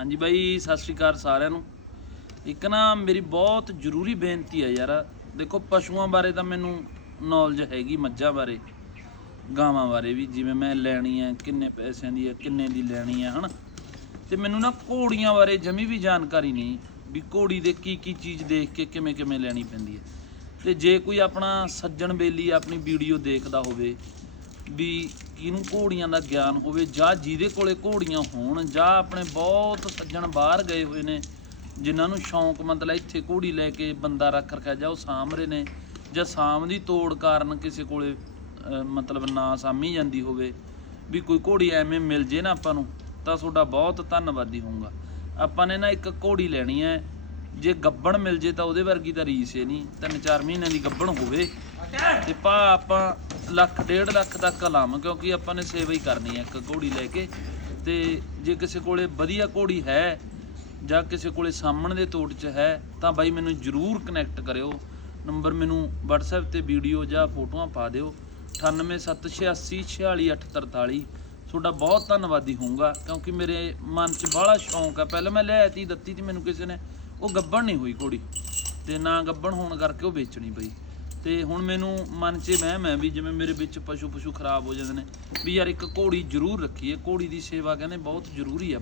ਹਾਂਜੀ ਬਾਈ, ਸਤਿ ਸ਼੍ਰੀ ਅਕਾਲ ਸਾਰਿਆਂ ਨੂੰ। ਇੱਕ ਨਾ ਮੇਰੀ ਬਹੁਤ ਜ਼ਰੂਰੀ ਬੇਨਤੀ ਹੈ ਯਾਰ। ਦੇਖੋ, ਪਸ਼ੂਆਂ ਬਾਰੇ ਤਾਂ ਮੈਨੂੰ ਨੌਲੇਜ ਹੈਗੀ ਮੱਝਾਂ ਬਾਰੇ, ਗਾਵਾਂ ਬਾਰੇ ਵੀ, ਜਿਵੇਂ ਮੈਂ ਲੈਣੀ ਹੈ ਕਿੰਨੇ ਪੈਸਿਆਂ ਦੀ ਹੈ ਕਿੰਨੇ ਦੀ ਲੈਣੀ ਹੈ ਹਨਾ? ਤੇ ਮੈਨੂੰ ਨਾ ਘੋੜੀਆਂ ਬਾਰੇ ਜਮੀ ਵੀ ਜਾਣਕਾਰੀ ਨਹੀਂ, ਵੀ ਘੋੜੀ ਦੇ ਕੀ ਕੀ ਚੀਜ਼ ਦੇਖ ਕੇ ਕਿਵੇਂ ਕਿਵੇਂ ਲੈਣੀ ਪੈਂਦੀ ਹੈ ਤੇ ਜੇ ਕੋਈ ਆਪਣਾ ਸੱਜਣ ਬੇਲੀ ਆਪਣੀ ਵੀਡੀਓ ਦੇਖਦਾ ਹੋਵੇ ਵੀ ਇਹਨੂੰ ਘੋੜੀਆਂ ਦਾ ਗਿਆਨ ਹੋਵੇ, ਜਾਂ ਜਿਹਦੇ ਕੋਲੇ ਘੋੜੀਆਂ ਹੋਣ, ਜਾਂ ਆਪਣੇ ਬਹੁਤ ਸੱਜਣ ਬਾਹਰ ਗਏ ਹੋਏ ਨੇ, ਜਿਨ੍ਹਾਂ ਨੂੰ ਸ਼ੌਂਕ ਮਤਲਬ ਇੱਥੇ ਘੋੜੀ ਲੈ ਕੇ ਬੰਦਾ ਰੱਖ ਰੱਖਿਆ ਜਾਂ ਉਹ ਸਾਂਭ ਰਹੇ ਨੇ, ਜਾਂ ਸਾਂਭ ਦੀ ਤੋੜ ਕਾਰਨ ਕਿਸੇ ਕੋਲੇ ਮਤਲਬ ਨਾ ਸਾਂਭੀ ਜਾਂਦੀ ਹੋਵੇ, ਵੀ ਕੋਈ ਘੋੜੀ ਐਵੇਂ ਮਿਲ ਜੇ ਨਾ ਆਪਾਂ ਨੂੰ, ਤਾਂ ਤੁਹਾਡਾ ਬਹੁਤ ਧੰਨਵਾਦੀ ਹੋਊਗਾ। ਆਪਾਂ ਨੇ ਨਾ ਇੱਕ ਘੋੜੀ ਲੈਣੀ ਹੈ, ਜੇ ਗੱਬਣ ਮਿਲ ਜੇ ਤਾਂ ਉਹਦੇ ਵਰਗੀ ਤਾਂ ਰੀਸ ਹੈ ਨਹੀਂ, ਤਿੰਨ ਚਾਰ ਮਹੀਨਿਆਂ ਦੀ ਗੱਬਣ ਹੋਵੇ, ਤੇ ਪਾ ਆਪਾਂ ਲੱਖ, ਡੇਢ ਲੱਖ ਤੱਕ ਲਾਮ ਕਿਉਂਕਿ ਆਪਾਂ ਨੇ ਸੇਵਾ ਹੀ ਕਰਨੀ ਹੈ ਇੱਕ ਘੋੜੀ ਲੈ ਕੇ। ਤੇ ਜੇ ਕਿਸੇ ਕੋਲੇ ਵਧੀਆ ਘੋੜੀ ਹੈ, ਜਾਂ ਕਿਸੇ ਕੋਲੇ ਸਾਹਮਣ ਦੇ ਤੋੜ 'ਚ ਹੈ, ਤਾਂ ਬਾਈ ਮੈਨੂੰ ਜਰੂਰ ਕਨੈਕਟ ਕਰਿਓ। ਨੰਬਰ ਮੈਨੂੰ WhatsApp ਤੇ ਵੀਡੀਓ ਜਾਂ ਫੋਟੋਆਂ ਪਾ ਦਿਓ। 9876846843 ਤੁਹਾਡਾ ਬਹੁਤ ਧੰਨਵਾਦੀ ਹੋਊਗਾ, ਕਿਉਂਕਿ ਮੇਰੇ ਮਨ 'ਚ ਬੜਾ ਸ਼ੌਂਕ ਹੈ। ਪਹਿਲਾਂ ਮੈਂ ਲੈ ਤੀ, ਦਿੱਤੀ ਤੀ ਮੈਨੂੰ ਕਿਸੇ ਨੇ। ਉਹ ਗੱਬਣ ਨਹੀਂ ਹੋਈ ਘੋੜੀ। ਤੇ ਨਾ ਗੱਬਣ ਹੋਣ ਕਰਕੇ ਉਹ ਵੇਚਣੀ ਪਈ। ਤੇ ਹੁਣ ਮੈਨੂੰ ਮਨ 'ਚ ਵਹਿਮ ਹੈ ਵੀ ਜਿਵੇਂ ਮੇਰੇ ਵਿੱਚ ਪਸ਼ੂ ਪਸ਼ੂ ਖਰਾਬ ਹੋ ਜਾਂਦੇ ਨੇ, ਵੀ ਯਾਰ ਇੱਕ ਘੋੜੀ ਜ਼ਰੂਰ ਰੱਖੀਏ ਘੋੜੀ ਦੀ ਸੇਵਾ ਕਹਿੰਦੇ ਬਹੁਤ ਜ਼ਰੂਰੀ ਹੈ